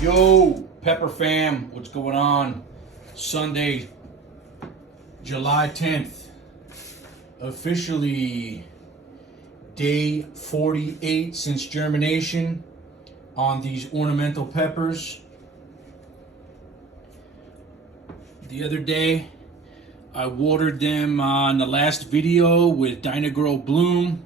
Yo, Pepper fam, what's going on? Sunday, July 10th, officially day 48 since germination on these ornamental peppers. The other day, I watered them on the last video with Dynagrow Bloom,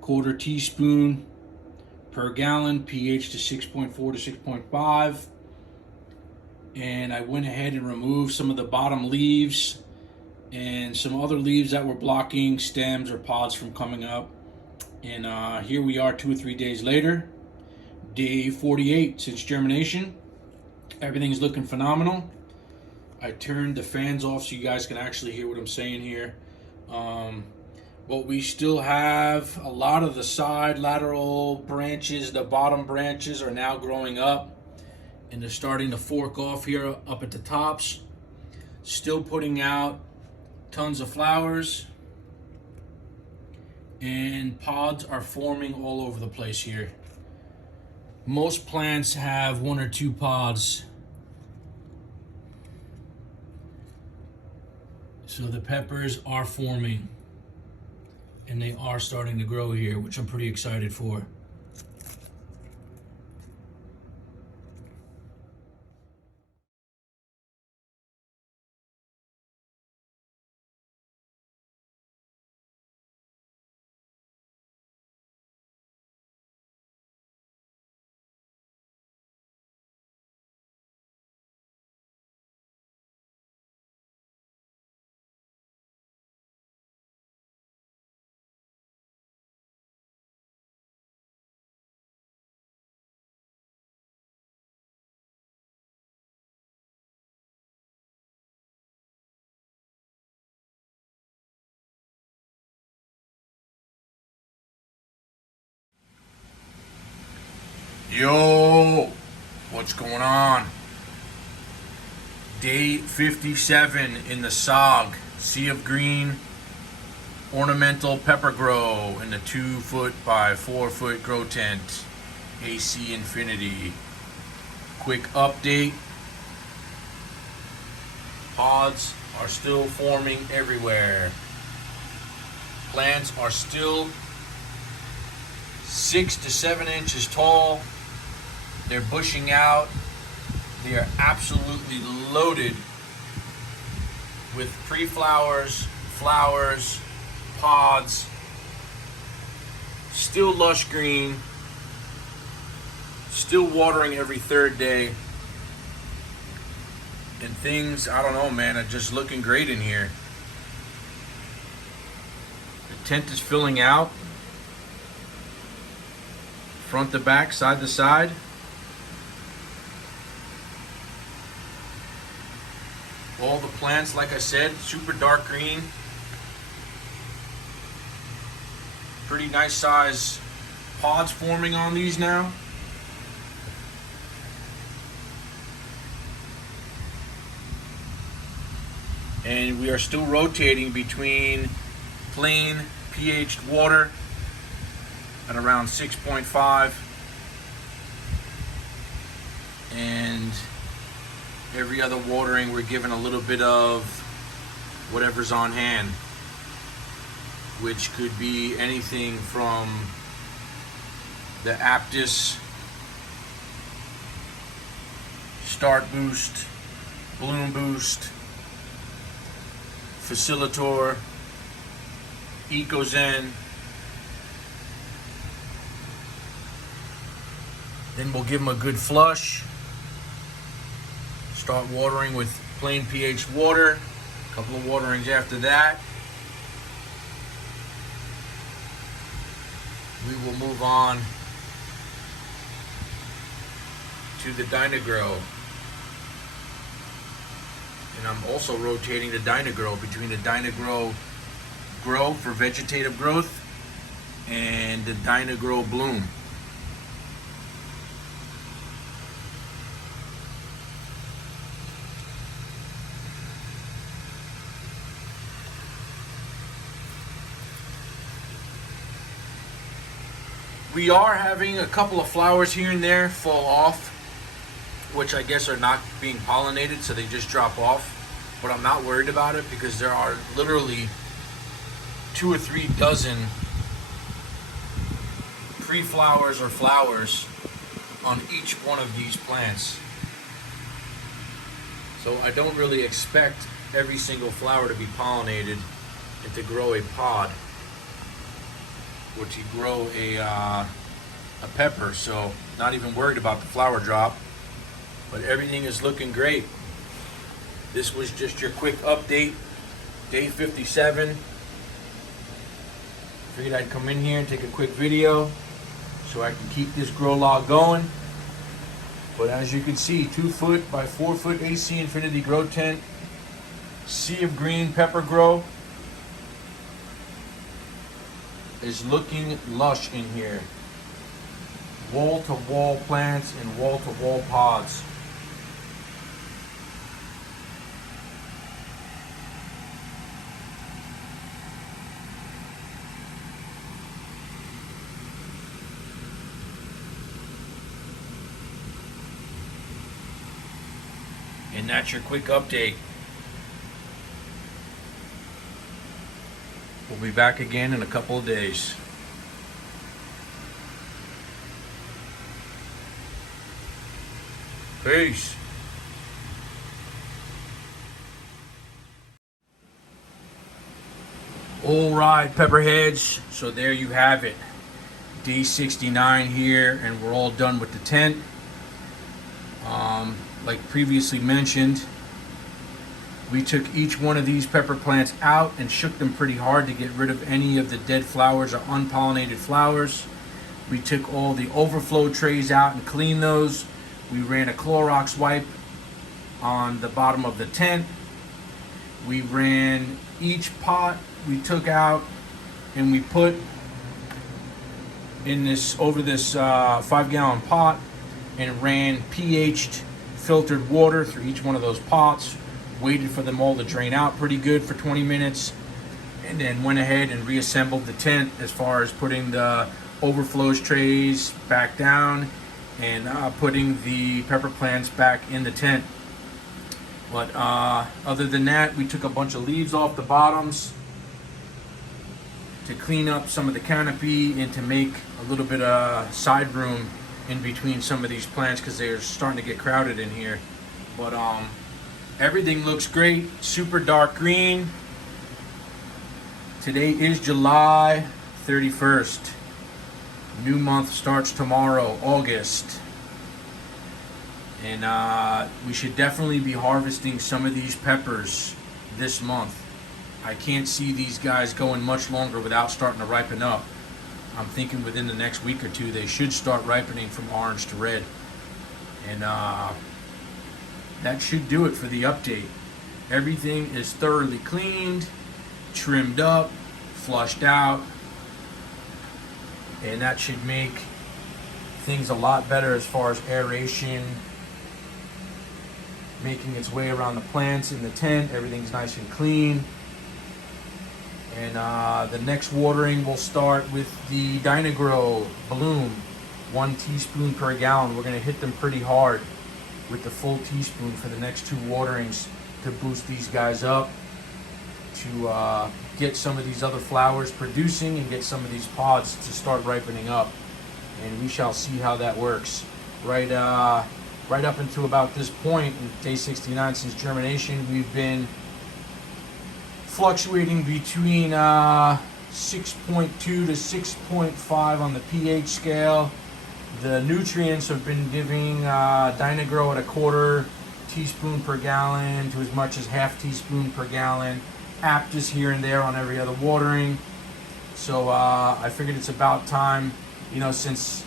quarter teaspoon per gallon, pH to 6.4 to 6.5. And I went ahead and removed some of the bottom leaves and some other leaves that were blocking stems or pods from coming up. And here we are 2 or 3 days later, day 48 since germination. Everything's looking phenomenal. I turned the fans off so you guys can actually hear what I'm saying here. But we still have a lot of the side lateral branches, the bottom branches are now growing up and they're starting to fork off here up at the tops. Still putting out tons of flowers, and pods are forming all over the place here. Most plants have 1 or 2 pods. So the peppers are forming and they are starting to grow here, which I'm pretty excited for. Yo, what's going on? Day 57 in the SOG, Sea of Green, Ornamental Pepper Grow in the 2-foot by 4-foot grow tent, AC Infinity. Quick update. Pods are still forming everywhere. Plants are still 6 to 7 inches tall. They're bushing out. They are absolutely loaded with pre-flowers, flowers, pods. Still lush green. Still watering every 3rd day. And things, I don't know, man, are just looking great in here. The tent is filling out. Front to back, side to side. All the plants, like I said, super dark green. Pretty nice size pods forming on these now. And we are still rotating between plain pH'd water at around 6.5 and every other watering we're giving a little bit of whatever's on hand, which could be anything from the Aptus Start Boost, Bloom Boost, Facilitor, EcoZen. Then we'll give them a good flush. Start watering with plain pH water. A couple of waterings after that. We will move on to the Dynagrow. And I'm also rotating the Dynagrow between the Dynagrow Grow for vegetative growth and the Dynagrow Bloom. We are having a couple of flowers here and there fall off. which I guess are not being pollinated, so they just drop off. But I'm not worried about it because there are literally 2 or 3 dozen pre-flowers or flowers on each one of these plants. So I don't really expect every single flower to be pollinated and to grow a pod or to grow a pepper. So not even worried about the flower drop, but everything is looking great. This was just your quick update, day 57. Figured I'd come in here and take a quick video so I can keep this grow log going. But as you can see, 2 foot by 4 foot AC Infinity Grow Tent, sea of green pepper grow is looking lush in here. Wall to wall plants and wall to wall pods. And that's your quick update. We'll be back again in a couple of days. Peace. All right, pepperheads. So there you have it. Day 69 here, and we're all done with the tent. Like previously mentioned, we took each one of these pepper plants out and shook them pretty hard to get rid of any of the dead flowers or unpollinated flowers. We took all the overflow trays out and cleaned those. We ran a Clorox wipe on the bottom of the tent. We ran each pot we took out and we put in this over this 5-gallon pot and ran pH'd filtered water through each one of those pots, waited for them all to drain out pretty good for 20 minutes, and then went ahead and reassembled the tent as far as putting the overflows trays back down and putting the pepper plants back in the tent. But other than that, we took a bunch of leaves off the bottoms to clean up some of the canopy and to make a little bit of side room in between some of these plants because they're starting to get crowded in here. But everything looks great. Super dark green. Today is July 31st. New month starts tomorrow, August. And we should definitely be harvesting some of these peppers this month. I can't see these guys going much longer without starting to ripen up. I'm thinking within the next week or two they should start ripening from orange to red. And that should do it for the update. Everything is thoroughly cleaned, trimmed up, flushed out, and that should make things a lot better as far as aeration, making its way around the plants in the tent. Everything's nice and clean. And the next watering will start with the Dynagrow Bloom, 1 teaspoon per gallon. We're going to hit them pretty hard with the full teaspoon for the next 2 waterings to boost these guys up, to get some of these other flowers producing and get some of these pods to start ripening up. And we shall see how that works. Right up until about this point, in day 69 since germination, we've been fluctuating between 6.2 to 6.5 on the pH scale. The nutrients have been giving Dynagrow at 1/4 teaspoon per gallon to as much as 1/2 teaspoon per gallon. Aptus here and there on every other watering. So I figured it's about time, since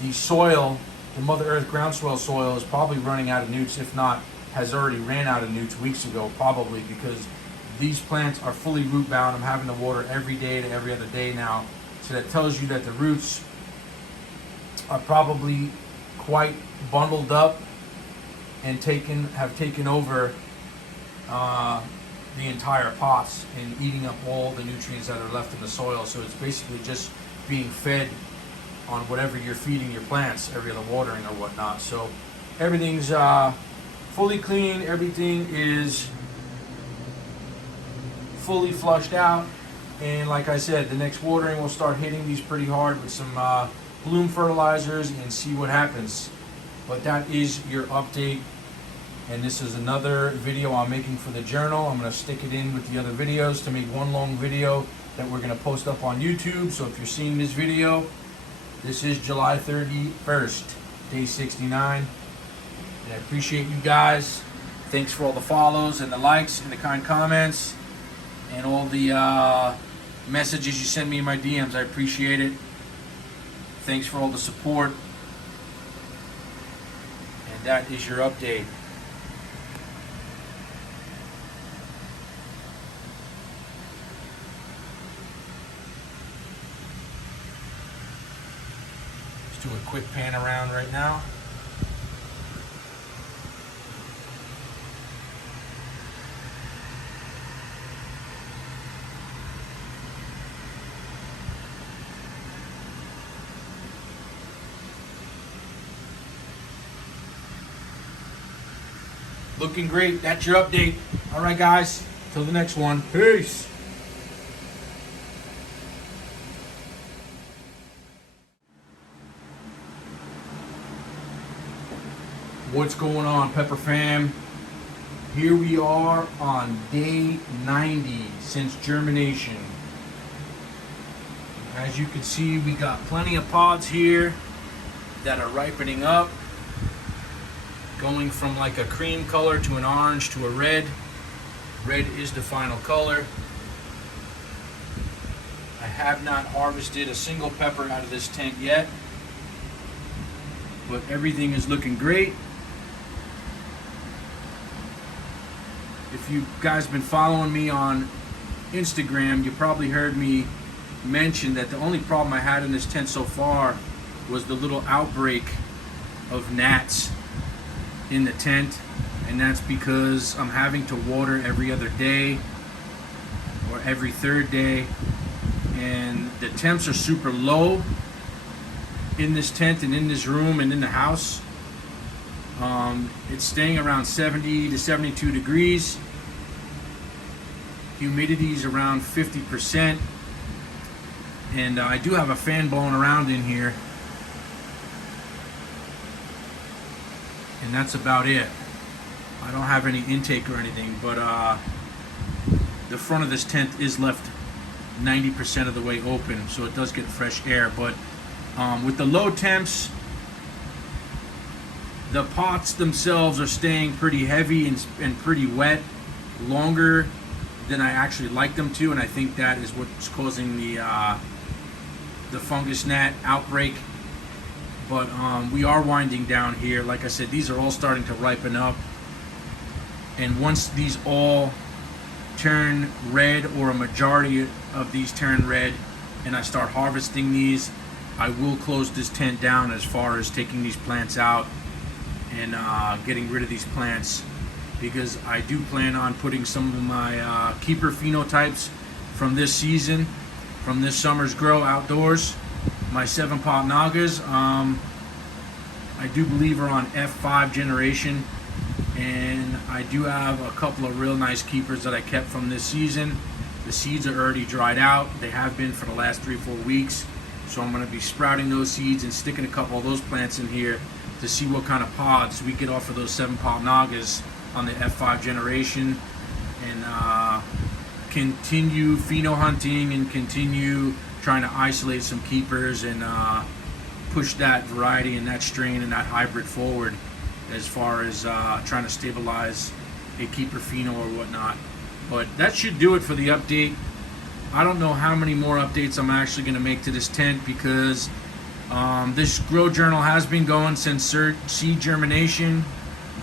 the soil, the Mother Earth ground soil is probably running out of newts, if not has already ran out of newts weeks ago, probably, because these plants are fully root bound. I'm having to water every day to every other day now. So that tells you that the roots are probably quite bundled up and have taken over the entire pots and eating up all the nutrients that are left in the soil. So it's basically just being fed on whatever you're feeding your plants every other watering or whatnot. So Everything's fully clean. Everything is fully flushed out. And like I said, the next watering we'll start hitting these pretty hard with some bloom fertilizers and see what happens. But that is your update. And this is another video I'm making for the journal. I'm going to stick it in with the other videos to make one long video that we're going to post up on YouTube. So if you're seeing this video, this is July 31st, day 69. And I appreciate you guys. Thanks for all the follows and the likes and the kind comments and all the messages you send me in my DMs. I appreciate it. Thanks for all the support. And that is your update. Let's do a quick pan around right now. Looking great. That's your update. All right, guys. Till the next one. Peace. What's going on, Pepper fam? Here we are on day 90 since germination. As you can see, we got plenty of pods here that are ripening up, going from like a cream color to an orange to a red. Red is the final color. I have not harvested a single pepper out of this tent yet, but everything is looking great. If you guys been following me on Instagram, you probably heard me mention that the only problem I had in this tent so far was the little outbreak of gnats in the tent, and that's because I'm having to water every other day or every third day, and the temps are super low in this tent and in this room and in the house. It's staying around 70 to 72 degrees. Humidity is around 50%, and I do have a fan blowing around in here, and that's about it. I don't have any intake or anything, but the front of this tent is left 90% of the way open, so it does get fresh air. But with the low temps, the pots themselves are staying pretty heavy and pretty wet longer than I actually like them to, and I think that is what's causing the fungus gnat outbreak. But we are winding down here. Like I said, these are all starting to ripen up, and once these all turn red, or a majority of these turn red, and I start harvesting these, I will close this tent down as far as taking these plants out and getting rid of these plants, because I do plan on putting some of my keeper phenotypes from this season, from this summer's grow outdoors, my 7-pot Nagas. I do believe are on F5 generation, and I do have a couple of real nice keepers that I kept from this season. The seeds are already dried out. They have been for the last 3-4 weeks, so I'm going to be sprouting those seeds and sticking a couple of those plants in here to see what kind of pods we get off of those 7-pot Nagas on the F5 generation, and continue pheno hunting and continue trying to isolate some keepers and push that variety and that strain and that hybrid forward as far as trying to stabilize a keeper pheno or whatnot. But that should do it for the update. I don't know how many more updates I'm actually going to make to this tent, because this grow journal has been going since seed germination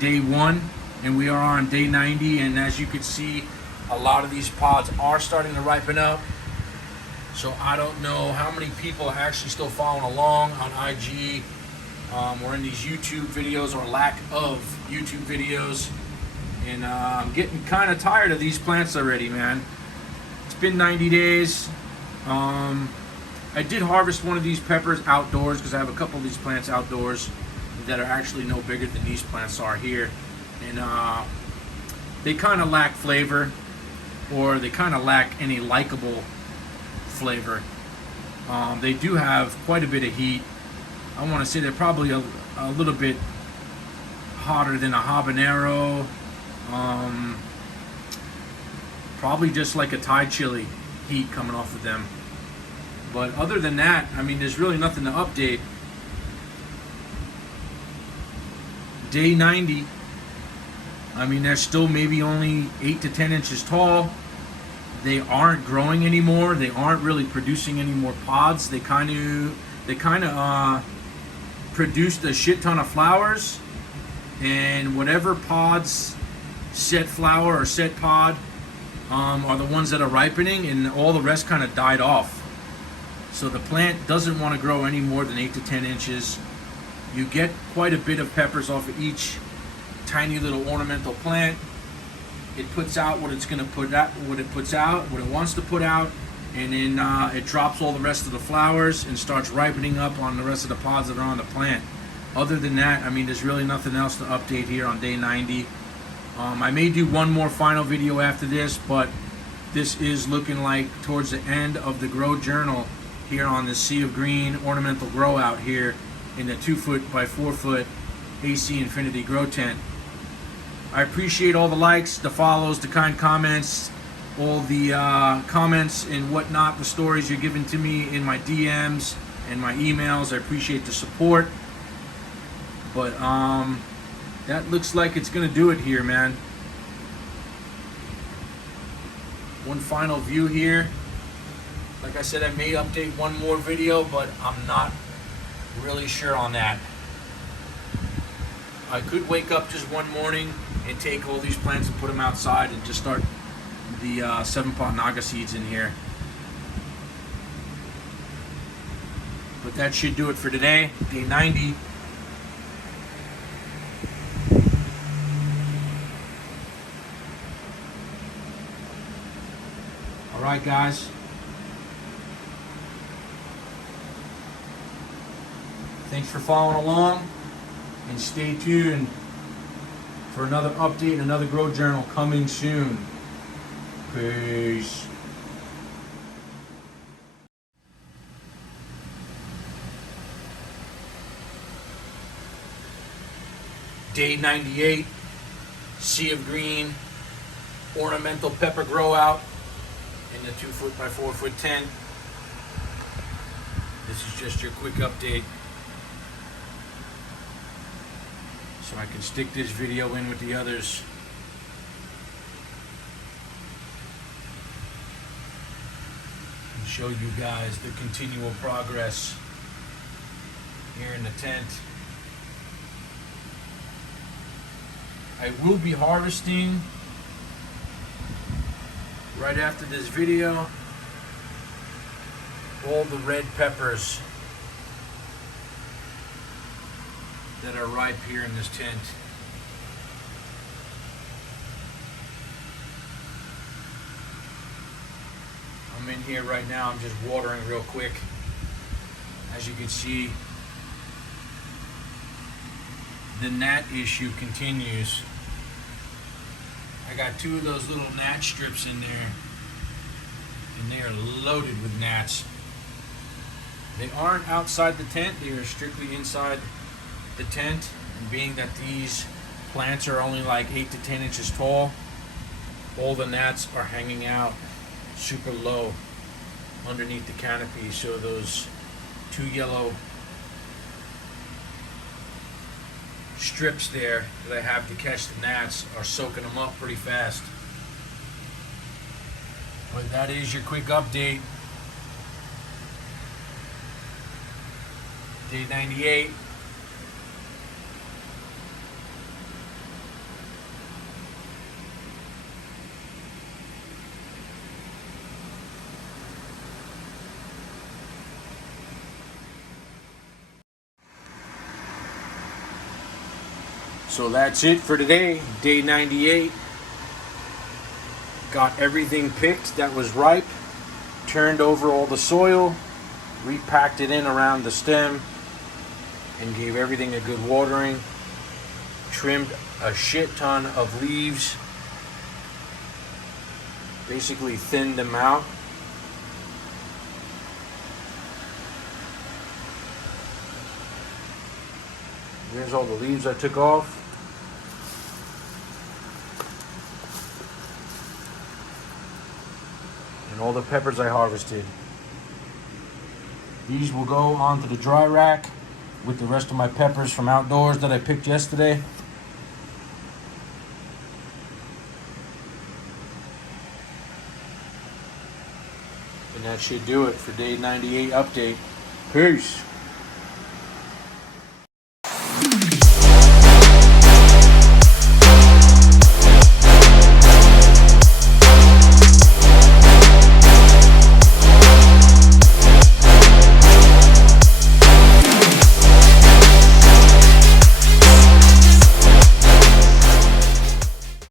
day 1, and we are on day 90, and as you can see, a lot of these pods are starting to ripen up. So I don't know how many people are actually still following along on IG or in these YouTube videos, or lack of YouTube videos. And I'm getting kind of tired of these plants already, man. It's been 90 days. I did harvest one of these peppers outdoors, because I have a couple of these plants outdoors. that are actually no bigger than these plants are here. And they kind of lack flavor, or they kind of lack any likable flavor. They do have quite a bit of heat. I want to say they're probably a little bit hotter than a habanero. Probably just like a Thai chili heat coming off of them. But other than that, I mean, there's really nothing to update. Day 90, I mean, they're still maybe only 8 to 10 inches tall. They aren't growing anymore. They aren't really producing any more pods. They kind of produced a shit ton of flowers, and whatever pods set flower or set pod are the ones that are ripening, and all the rest kind of died off. So the plant doesn't want to grow any more than 8 to 10 inches. You get quite a bit of peppers off of each tiny little ornamental plant. It puts out what it's going to put out, what it wants to put out, and then it drops all the rest of the flowers and starts ripening up on the rest of the pods that are on the plant. Other than that, I mean, there's really nothing else to update here on day 90. I may do one more final video after this, but this is looking like towards the end of the grow journal here on the Sea of Green ornamental grow out here in the 2 foot by 4 foot AC Infinity grow tent. I appreciate all the likes, the follows, the kind comments, all the comments and whatnot, the stories you're giving to me in my DMs and my emails. I appreciate the support. But that looks like it's gonna do it here, man. One final view here. Like I said, I may update one more video, but I'm not really sure on that. I could wake up just one morning and take all these plants and put them outside and just start the 7-pot Naga seeds in here. But that should do it for today, day 90. Alright guys. Thanks for following along, and stay tuned for another update, another grow journal coming soon. Peace. Day 98, Sea of Green, ornamental pepper grow out in the 2 foot by 4 foot tent. This is just your quick update, so I can stick this video in with the others. And show you guys the continual progress here in the tent. I will be harvesting right after this video all the red peppers that are ripe here in this tent. I'm in here right now, I'm just watering real quick. As you can see, the gnat issue continues. I got 2 of those little gnat strips in there, and they are loaded with gnats. They aren't outside the tent, they are strictly inside the tent, and being that these plants are only like 8 to 10 inches tall, all the gnats are hanging out super low underneath the canopy, so those 2 yellow strips there that I have to catch the gnats are soaking them up pretty fast. But that is your quick update. Day 98. So that's it for today, day 98. Got everything picked that was ripe, turned over all the soil, repacked it in around the stem, and gave everything a good watering. Trimmed a shit ton of leaves. Basically thinned them out. Here's all the leaves I took off. And all the peppers I harvested. These will go onto the dry rack with the rest of my peppers from outdoors that I picked yesterday. And that should do it for day 98 update. Peace.